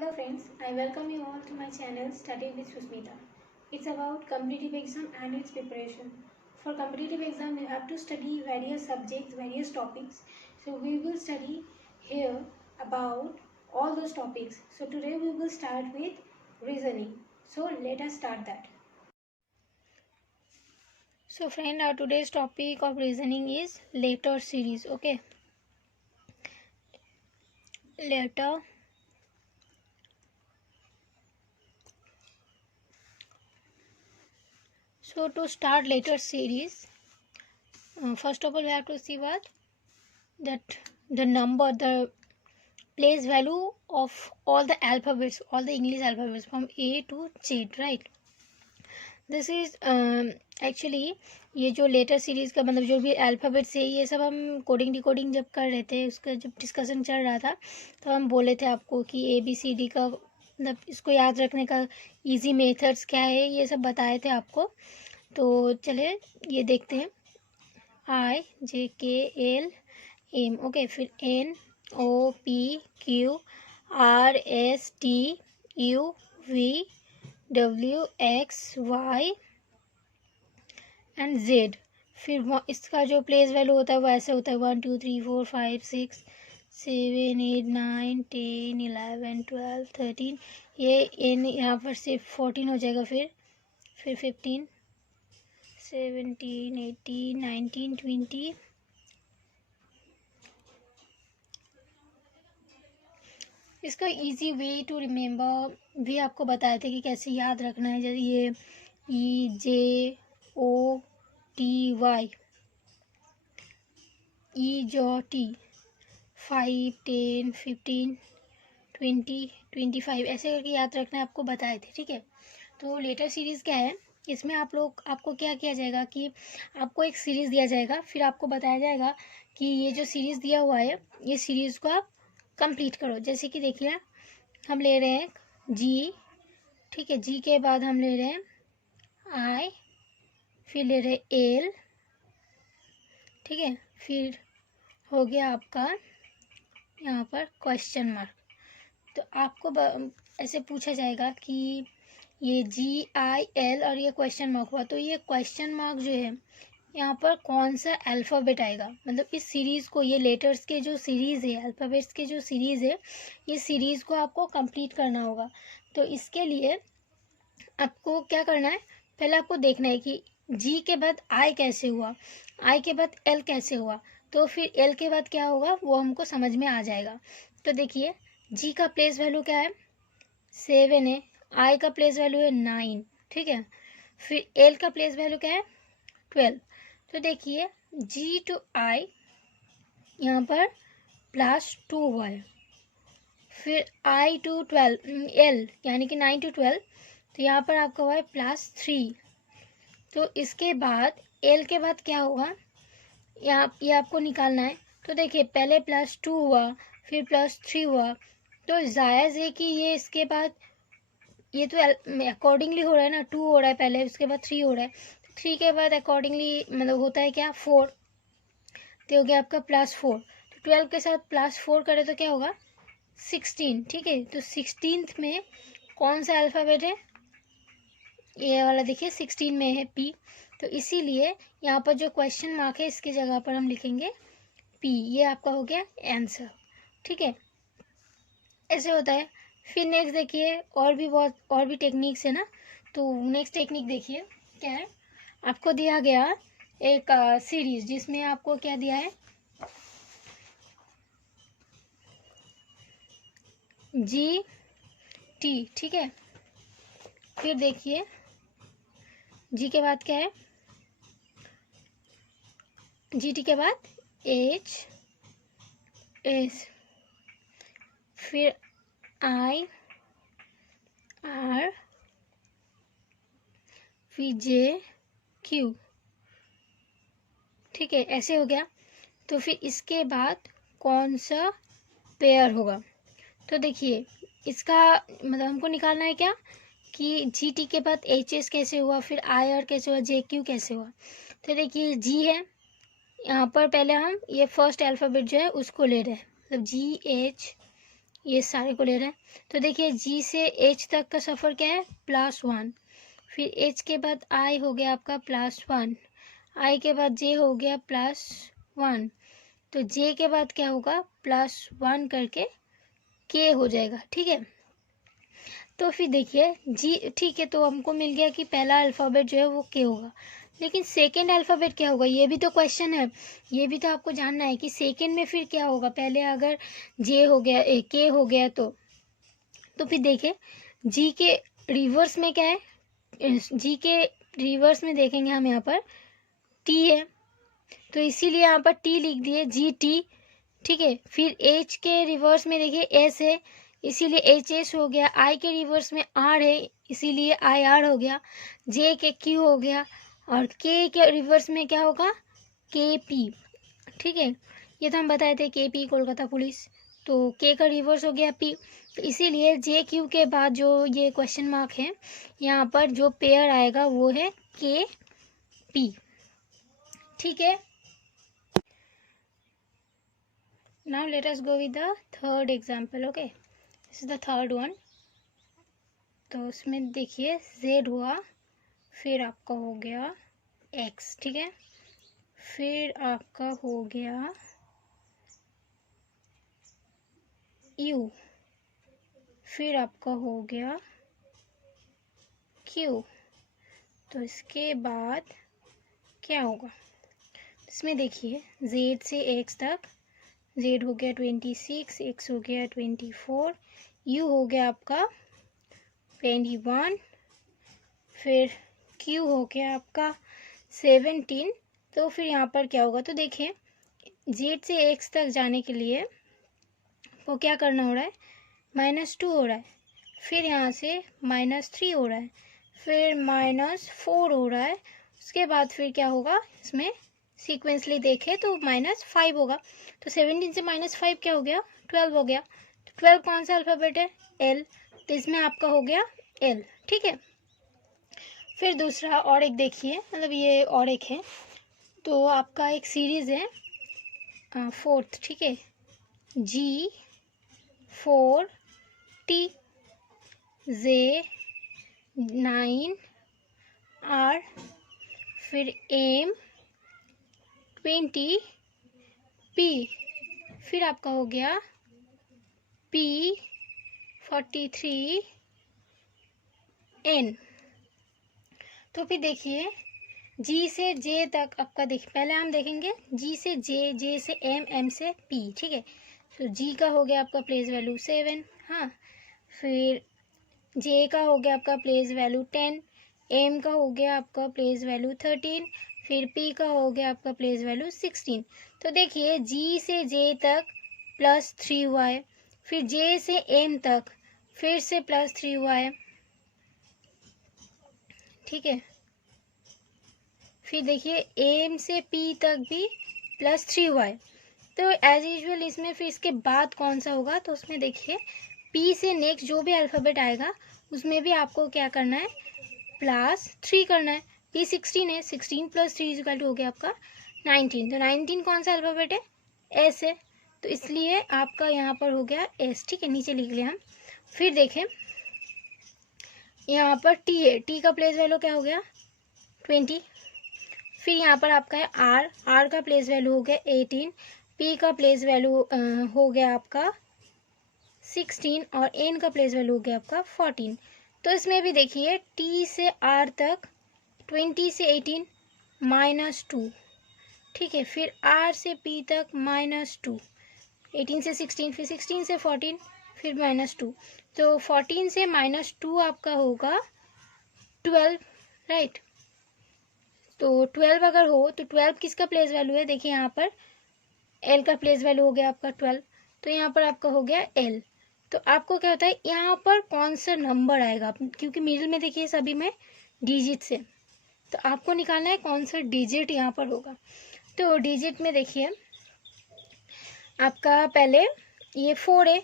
Hello friends, I welcome you all to my channel Study with Susmita. It's about competitive exam and its preparation. For competitive exam, you have to study various subjects, various topics. So we will study here about all those topics. So today we will start with reasoning. So let us start that. So friend, our today's topic of reasoning is letter series. Okay. Letter So to start letter series, first of all we have to see what that the number, the place value of all the alphabets, all the English alphabets from A to Z, right? This is actually ये जो letter series का मतलब जो भी alphabets है ये सब हम कोडिंग डिकोडिंग जब कर रहे थे, उसका जब डिस्कशन चल रहा था तो हम बोले थे आपको कि ABCD का मतलब इसको याद रखने का इजी मेथड्स क्या है, ये सब बताए थे आपको। तो चलिए ये देखते हैं। IJKLM, ओके, फिर NOPQRSTUVWXY एंड Z। फिर इसका जो प्लेस वैल्यू होता है वो ऐसे होता है 1 2 3 4 5 6 7 8 9 10 11 12 13, ये N यहाँ पर सिर्फ 14 हो जाएगा। फिर 15 17 18 19 20, इसका इजी वे टू रिमेम्बर भी आपको बताए थे कि कैसे याद रखना है। जैसे ये EJOTY, EJOT 5 10 15 20 25 ऐसे करके याद रखना है, आपको बताए थे, ठीक है। तो लेटर सीरीज़ क्या है, इसमें आपको क्या किया जाएगा कि आपको एक सीरीज़ दिया जाएगा, फिर आपको बताया जाएगा कि ये जो सीरीज़ दिया हुआ है ये सीरीज़ को आप कंप्लीट करो। जैसे कि देखिए हम ले रहे हैं जी, ठीक है, जी के बाद हम ले रहे हैं आई, फिर ले रहे हैं एल, ठीक है, फिर हो गया आपका यहाँ पर क्वेश्चन मार्क। तो आपको ऐसे पूछा जाएगा कि ये GIL और ये क्वेश्चन मार्क हुआ, तो ये क्वेश्चन मार्क जो है यहाँ पर कौन सा अल्फ़ाबेट आएगा, मतलब इस सीरीज़ को, ये लेटर्स के जो सीरीज़ है, अल्फ़ाबेट्स के जो सीरीज़ है, ये सीरीज़ को आपको कंप्लीट करना होगा। तो इसके लिए आपको क्या करना है, पहले आपको देखना है कि जी के बाद आई कैसे हुआ, आई के बाद एल कैसे हुआ, तो फिर एल के बाद क्या होगा वो हमको समझ में आ जाएगा। तो देखिए जी का प्लेस वैल्यू क्या है 7 है, आई का प्लेस वैल्यू है 9, ठीक है, फिर एल का प्लेस वैल्यू क्या है 12। तो देखिए जी टू आई यहाँ पर +2 हुआ है, फिर आई टू 12 एल यानी कि 9 टू 12, तो यहाँ पर आपका हुआ है +3। तो इसके बाद एल के बाद क्या होगा, यहाँ ये आपको निकालना है। तो देखिए पहले +2 हुआ, फिर +3 हुआ, तो जायज़ है कि ये इसके बाद ये तो अकॉर्डिंगली हो रहा है ना, 2 हो रहा है पहले, उसके बाद 3 हो रहा है, 3 के बाद अकॉर्डिंगली मतलब होता है क्या 4, तो हो गया आपका +4। तो 12 के साथ +4 करें तो क्या होगा 16, ठीक है। तो 16th में कौन सा अल्फ़ाबेट है, ये वाला देखिए 16 में है P, तो इसीलिए यहाँ पर जो क्वेश्चन मार्क है इसकी जगह पर हम लिखेंगे P, ये आपका हो गया आंसर, ठीक है। ऐसे होता है। फिर नेक्स्ट देखिए और भी टेक्निक्स है ना, तो नेक्स्ट टेक्निक देखिए क्या है, आपको दिया गया एक सीरीज जिसमें आपको क्या दिया है GT, ठीक है, फिर देखिए जी के बाद क्या है, GT के बाद HS, फिर IR, फिर JQ, ठीक है, ऐसे हो गया। तो फिर इसके बाद कौन सा पेयर होगा, तो देखिए इसका मतलब हमको निकालना है क्या कि GT के बाद HS कैसे हुआ, फिर IR कैसे हुआ, JQ कैसे हुआ। तो देखिए G है, यहाँ पर पहले हम ये फर्स्ट अल्फ़ाबेट जो है उसको ले रहे हैं, मतलब GH ये सारे को ले रहे हैं। तो देखिए जी से एच तक का सफ़र क्या है, +1। फिर एच के बाद आई हो गया आपका +1, आई के बाद जे हो गया +1, तो जे के बाद क्या होगा, +1 करके के हो जाएगा। ठीक है, तो फिर देखिए जी, ठीक है, तो हमको मिल गया कि पहला अल्फ़ाबेट जो है वो के होगा, लेकिन सेकेंड अल्फ़ाबेट क्या होगा, ये भी तो क्वेश्चन है, ये भी तो आपको जानना है कि सेकेंड में फिर क्या होगा। पहले अगर जे हो गया, के हो गया, तो फिर देखिए जी के रिवर्स में क्या है, जी के रिवर्स में देखेंगे हम यहाँ पर टी है, तो इसीलिए यहाँ पर टी लिख दिए, जी टी। ठीक है, फिर एच के रिवर्स में देखिए एस है, इसीलिए एच एस हो गया। आई के रिवर्स में आर है, इसीलिए आई आर हो गया। जे के क्यू हो गया, और के रिवर्स में क्या होगा, के पी। ठीक है, ये तो हम बताए थे, के पी कोलकाता पुलिस, तो के का रिवर्स हो गया पी। तो इसीलिए जे क्यू के बाद जो ये क्वेश्चन मार्क है, यहाँ पर जो पेयर आएगा वो है के पी। ठीक है, now let us go with the third example. okay, this is the third one. तो उसमें देखिए z हुआ, फिर आपका हो गया x, ठीक है, फिर आपका हो गया u, फिर आपका हो गया q। तो इसके बाद क्या होगा, इसमें देखिए z से x तक, z हो गया 26, x हो गया 24, u हो गया आपका 21, फिर q हो गया आपका 17। तो फिर यहाँ पर क्या होगा, तो देखिए z से x तक जाने के लिए वो क्या करना हो रहा है, -2 हो रहा है, फिर यहाँ से -3 हो रहा है, फिर -4 हो रहा है, उसके बाद फिर क्या होगा, इसमें सीक्वेंसली देखें तो -5 होगा। तो 17 से -5 क्या हो गया, 12 हो गया। तो 12 कौन सा अल्फ़ाबेट है, एल, तो इसमें आपका हो गया एल। ठीक है, फिर दूसरा और एक देखिए, मतलब ये और एक है, तो आपका एक सीरीज़ है फोर्थ, ठीक है, G 4 T J 9 R, फिर M 20 P, फिर आपका हो गया P 43 N। तो फिर देखिए G से J तक आपका, देखिए पहले हम देखेंगे G से J, J से M, M से P। ठीक है, तो G का हो गया आपका प्लेस वैल्यू 7, हाँ, फिर J का हो गया आपका प्लेस वैल्यू 10, M का हो गया आपका प्लेस वैल्यू 13, फिर P का हो गया आपका प्लेस वैल्यू 16। तो देखिए G से J तक +3 हुआ है, फिर J से M तक फिर से +3 हुआ है। ठीक है, फिर देखिए M से P तक भी +3 हुआ है। तो एज यूजुअल इसमें फिर इसके बाद कौन सा होगा, तो उसमें देखिए P से नेक्स्ट जो भी अल्फ़ाबेट आएगा उसमें भी आपको क्या करना है, +3 करना है। P 16 है, 16 + 3 हो गया आपका 19। तो 19 कौन सा अल्फ़ाबेट है, S है, तो इसलिए आपका यहाँ पर हो गया S। ठीक है, नीचे लिख लिया हम। फिर देखें यहाँ पर T है, T का प्लेस वैल्यू क्या हो गया 20, फिर यहाँ पर आपका है R, R का प्लेस वैल्यू हो गया 18, P का प्लेस वैल्यू हो गया आपका 16, और N का प्लेस वैल्यू हो गया आपका 14। तो इसमें भी देखिए T से R तक 20 से 18 -2, ठीक है, फिर R से P तक -2, 18 से 16, फिर 16 से 14, फिर -2, तो 14 से -2 आपका होगा 12, राइट। तो 12 अगर हो तो 12 किसका प्लेस वैल्यू है, देखिए यहाँ पर L का प्लेस वैल्यू हो गया आपका 12, तो यहाँ पर आपका हो गया L। तो आपको क्या होता है, यहाँ पर कौन सा नंबर आएगा, क्योंकि मिडिल में देखिए सभी में डिजिट से, तो आपको निकालना है कौन सा डिजिट यहाँ पर होगा। तो डिजिट में देखिए आपका पहले ये 4 है,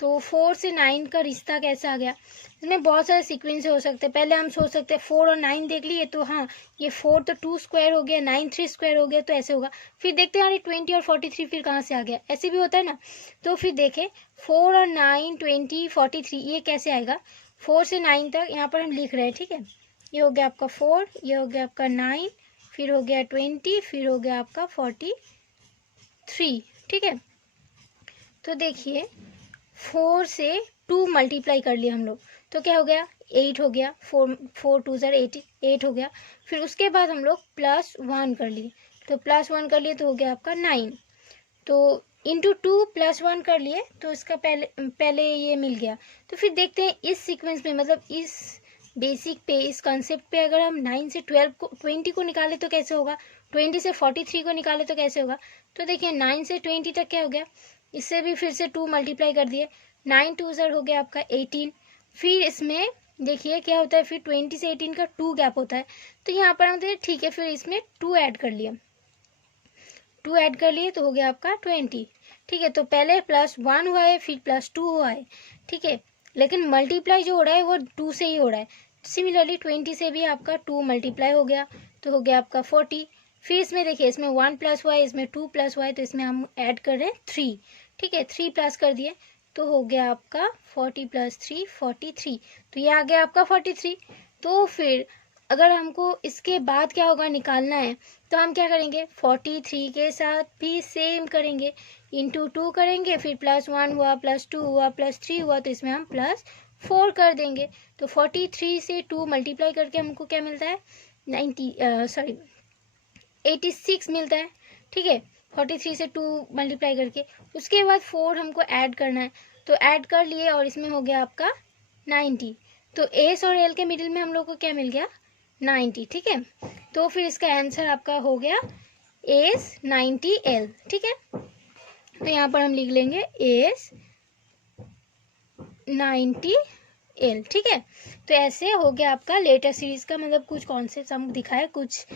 तो 4 से 9 का रिश्ता कैसा आ गया। इसमें बहुत सारे सीक्वेंस हो सकते हैं। पहले हम सोच सकते हैं 4 और 9 देख लिए तो हाँ ये 4 तो 2 स्क्वायर हो गया, 9 3 स्क्वायर हो गया, तो ऐसे होगा। फिर देखते हैं अरे 20 और 43 फिर कहाँ से आ गया, ऐसे भी होता है ना। तो फिर देखें 4 और 9 20 43 ये कैसे आएगा। 4 से 9 तक यहाँ पर हम लिख रहे हैं, ठीक है। ये हो गया आपका 4, ये हो गया आपका 9, फिर हो गया 20, फिर हो गया आपका 43, ठीक है। तो देखिए 4 से 2 मल्टीप्लाई कर लिया हम लोग तो क्या हो गया 8 हो गया, 4 2 ज़र 8 हो गया। फिर उसके बाद हम लोग +1 कर लिए, तो +1 कर लिए तो हो गया आपका 9। तो इंटू 2 +1 कर लिए तो इसका पहले ये मिल गया। तो फिर देखते हैं इस सीक्वेंस में, मतलब इस बेसिक पे, इस कॉन्सेप्ट पे अगर हम 9 से 20 को निकाले तो कैसे होगा, 20 से 43 को निकाले तो कैसे होगा। तो देखिए 9 से 20 तक क्या हो गया, इससे भी फिर से 2 मल्टीप्लाई कर दिए, 9 2 ज़र हो गया आपका 18। फिर इसमें देखिए क्या होता है, फिर 20 से 18 का 2 गैप होता है, तो यहाँ पर हम देखिए ठीक है, फिर इसमें 2 ऐड कर लिया, 2 ऐड कर लिए तो हो गया आपका 20, ठीक है। तो पहले +1 हुआ है, फिर +2 हुआ है, ठीक है। लेकिन मल्टीप्लाई जो हो रहा है वो 2 से ही हो रहा है। सिमिलरली 20 से भी आपका 2 मल्टीप्लाई हो गया तो हो गया आपका 40। फिर इसमें देखिए इसमें 1 + हुआ है, इसमें 2 + हुआ है, तो इसमें हम ऐड कर रहे हैं 3, ठीक है। 3 प्लस कर दिए तो हो गया आपका 40 + 3 43, तो ये आ गया आपका 43। तो फिर अगर हमको इसके बाद क्या होगा निकालना है तो हम क्या करेंगे 43 के साथ भी सेम करेंगे, इंटू 2 करेंगे, फिर +1 हुआ, +2 हुआ, +3 हुआ, तो इसमें हम +4 कर देंगे। तो 43 से 2 मल्टीप्लाई करके हमको क्या मिलता है 86 मिलता है, ठीक है। 43 से 2 मल्टीप्लाई करके उसके बाद 4 हमको ऐड करना है, तो ऐड कर लिए और इसमें हो गया आपका 90। तो एस और एल के मिडिल में हम लोग को क्या मिल गया 90, ठीक है। तो फिर इसका आंसर आपका हो गया एस 90 एल, ठीक है। तो यहाँ पर हम लिख लेंगे एस 90 एल, ठीक है। तो ऐसे हो गया आपका लेटर सीरीज का, मतलब कुछ कॉन्सेप्ट हम दिखाए, कुछ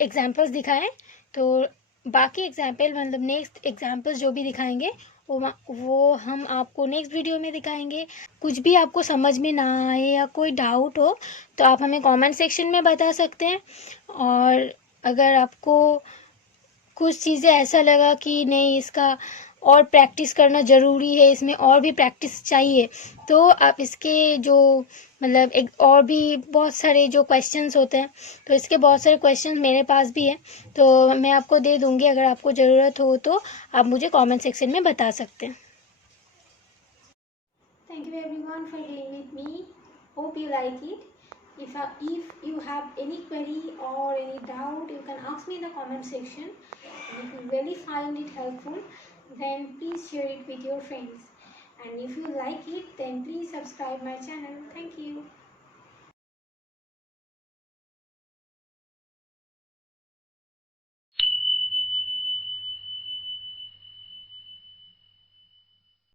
एग्जाम्पल्स दिखाएं। तो बाकी एग्जाम्पल मतलब नेक्स्ट एग्जाम्पल्स जो भी दिखाएंगे वो हम आपको नेक्स्ट वीडियो में दिखाएंगे। कुछ भी आपको समझ में ना आए या कोई डाउट हो तो आप हमें कमेंट सेक्शन में बता सकते हैं। और अगर आपको कुछ चीज़ें ऐसा लगा कि नहीं इसका और प्रैक्टिस करना ज़रूरी है, इसमें और भी प्रैक्टिस चाहिए, तो आप इसके जो मतलब एक और भी बहुत सारे जो क्वेश्चंस होते हैं, तो इसके बहुत सारे क्वेश्चंस मेरे पास भी हैं, तो मैं आपको दे दूँगी। अगर आपको ज़रूरत हो तो आप मुझे कमेंट सेक्शन में बता सकते हैं। Thank you everyone for being with me. Hope you like it. If you have any query or any doubt, you can ask me in the comment section. And if you really find it helpful, then please share it with your friends. And if you like it, then please subscribe my channel. Thank you.